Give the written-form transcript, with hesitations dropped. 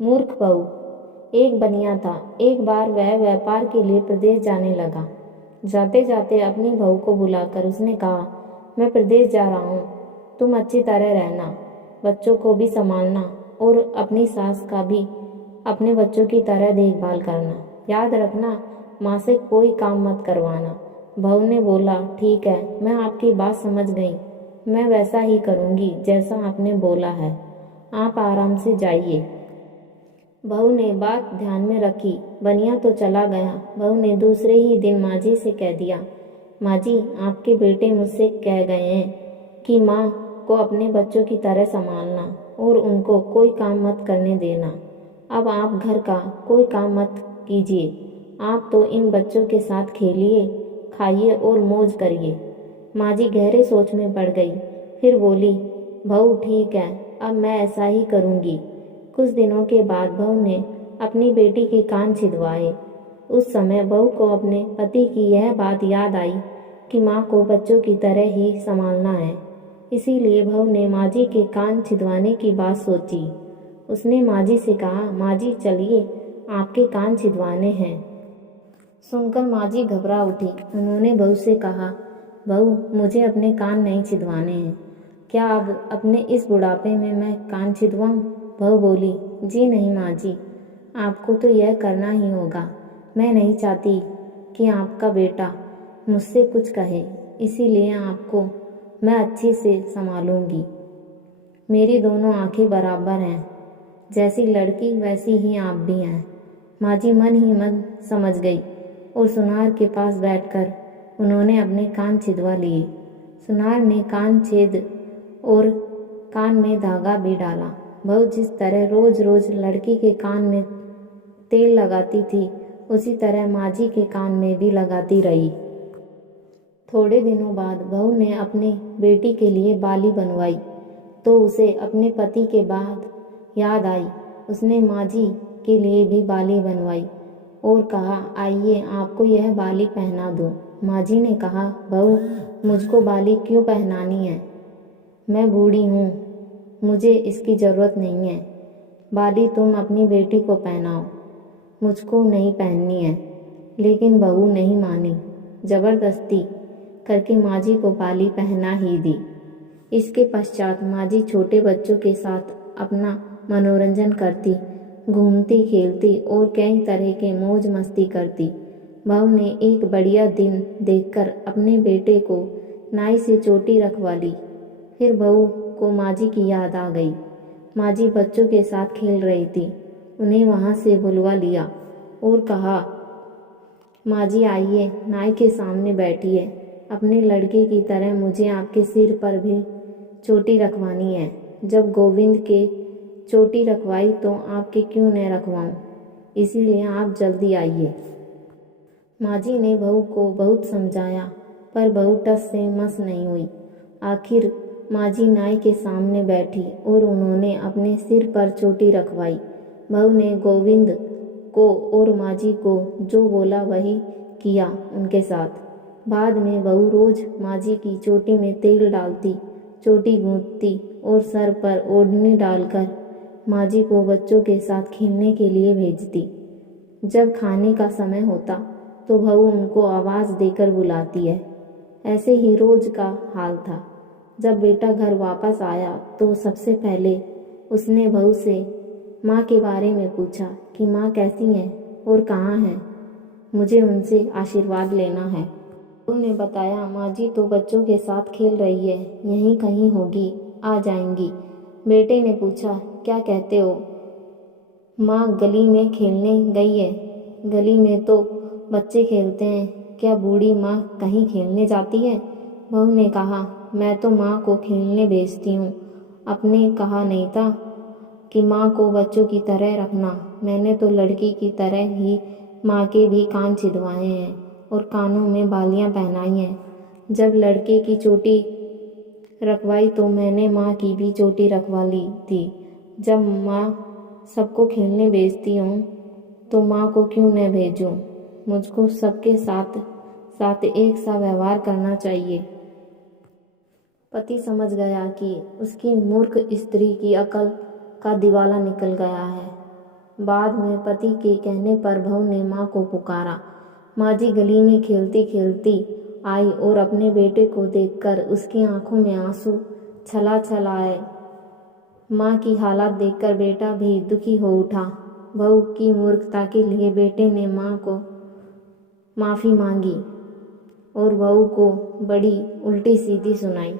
मूर्ख बहू। एक बनिया था। एक बार वह व्यापार के लिए प्रदेश जाने लगा। जाते जाते अपनी बहू को बुलाकर उसने कहा, मैं प्रदेश जा रहा हूँ, तुम अच्छी तरह रहना, बच्चों को भी संभालना और अपनी सास का भी अपने बच्चों की तरह देखभाल करना। याद रखना, माँ से कोई काम मत करवाना। बहू ने बोला, ठीक है, मैं आपकी बात समझ गई, मैं वैसा ही करूँगी जैसा आपने बोला है, आप आराम से जाइए। बहू ने बात ध्यान में रखी। बनिया तो चला गया। बहू ने दूसरे ही दिन माँ जी से कह दिया, माँ जी, आपके बेटे मुझसे कह गए हैं कि माँ को अपने बच्चों की तरह संभालना और उनको कोई काम मत करने देना। अब आप घर का कोई काम मत कीजिए, आप तो इन बच्चों के साथ खेलिए, खाइए और मौज करिए। माँ जी गहरे सोच में पड़ गई। फिर बोली, बहू ठीक है, अब मैं ऐसा ही करूँगी। कुछ दिनों के बाद बहू ने अपनी बेटी के कान छिदवाए। उस समय बहू को अपने पति की यह बात याद आई कि माँ को बच्चों की तरह ही संभालना है। इसीलिए बहू ने माँ जी के कान छिदवाने की बात सोची। उसने माँ जी से कहा, माँ जी चलिए, आपके कान छिदवाने हैं। सुनकर माँ जी घबरा उठी। उन्होंने बहू से कहा, बहू, मुझे अपने कान नहीं छिदवाने हैं, क्या अब अपने इस बुढ़ापे में मैं कान छिदवाऊं? बहू बोली, जी नहीं माँ जी, आपको तो यह करना ही होगा। मैं नहीं चाहती कि आपका बेटा मुझसे कुछ कहे, इसीलिए आपको मैं अच्छे से संभालूंगी। मेरी दोनों आंखें बराबर हैं, जैसी लड़की वैसी ही आप भी हैं। माँ जी मन ही मन समझ गई और सुनार के पास बैठकर उन्होंने अपने कान छिदवा लिए। सुनार ने कान छेद और कान में धागा भी डाला। बहू जिस तरह रोज रोज लड़की के कान में तेल लगाती थी, उसी तरह माँ जी के कान में भी लगाती रही। थोड़े दिनों बाद बहू ने अपनी बेटी के लिए बाली बनवाई तो उसे अपने पति के बाद याद आई। उसने माँ जी के लिए भी बाली बनवाई और कहा, आइए आपको यह बाली पहना दूँ। माँ जी ने कहा, बहू, मुझको बाली क्यों पहनानी है, मैं बूढ़ी हूँ, मुझे इसकी ज़रूरत नहीं है। बाली तुम अपनी बेटी को पहनाओ, मुझको नहीं पहननी है। लेकिन बहू नहीं मानी। जबरदस्ती करके माँ जी को बाली पहना ही दी। इसके पश्चात माँ जी छोटे बच्चों के साथ अपना मनोरंजन करती, घूमती खेलती और कई तरह के मौज मस्ती करती। बहू ने एक बढ़िया दिन देखकर अपने बेटे को नाई से चोटी रखवा ली। फिर बहू को माँ जी की याद आ गई। माँ जी बच्चों के साथ खेल रही थी। उन्हें वहाँ से बुलवा लिया और कहा, माँ जी आइए, नाई के सामने बैठिए, अपने लड़के की तरह मुझे आपके सिर पर भी चोटी रखवानी है। जब गोविंद के चोटी रखवाई तो आपके क्यों न रखवाऊं, इसीलिए आप जल्दी आइए। माँ जी ने बहू को बहुत समझाया पर बहू टस से मस नहीं हुई। आखिर माँ जी नाई के सामने बैठी और उन्होंने अपने सिर पर चोटी रखवाई। बहू ने गोविंद को और माँ जी को जो बोला वही किया उनके साथ। बाद में बहू रोज माँ जी की चोटी में तेल डालती, चोटी गूंथती और सर पर ओढ़नी डालकर माँ जी को बच्चों के साथ खेलने के लिए भेजती। जब खाने का समय होता तो बहू उनको आवाज़ देकर बुलाती है। ऐसे ही रोज का हाल था। जब बेटा घर वापस आया तो सबसे पहले उसने बहू से माँ के बारे में पूछा कि माँ कैसी हैं और कहाँ हैं, मुझे उनसे आशीर्वाद लेना है। बहू ने बताया, माँ जी तो बच्चों के साथ खेल रही है, यहीं कहीं होगी, आ जाएंगी। बेटे ने पूछा, क्या कहते हो, माँ गली में खेलने गई है? गली में तो बच्चे खेलते हैं, क्या बूढ़ी माँ कहीं खेलने जाती है? बहू ने कहा, मैं तो माँ को खेलने भेजती हूँ, आपने कहा नहीं था कि माँ को बच्चों की तरह रखना। मैंने तो लड़की की तरह ही माँ के भी कान छिदवाए हैं और कानों में बालियाँ पहनाई हैं। जब लड़के की चोटी रखवाई तो मैंने माँ की भी चोटी रखवा ली थी। जब माँ सबको खेलने भेजती हूँ तो माँ को क्यों न भेजूँ? मुझको सबके साथ साथ एक सा व्यवहार करना चाहिए। पति समझ गया कि उसकी मूर्ख स्त्री की अकल का दिवाला निकल गया है बाद में पति के कहने पर बहू ने माँ को पुकारा। माँ जी गली में खेलती खेलती आई और अपने बेटे को देखकर उसकी आंखों में आंसू छला छलाए। माँ की हालत देखकर बेटा भी दुखी हो उठा। बहू की मूर्खता के लिए बेटे ने माँ को माफ़ी मांगी और बहू को बड़ी उल्टी सीधी सुनाई।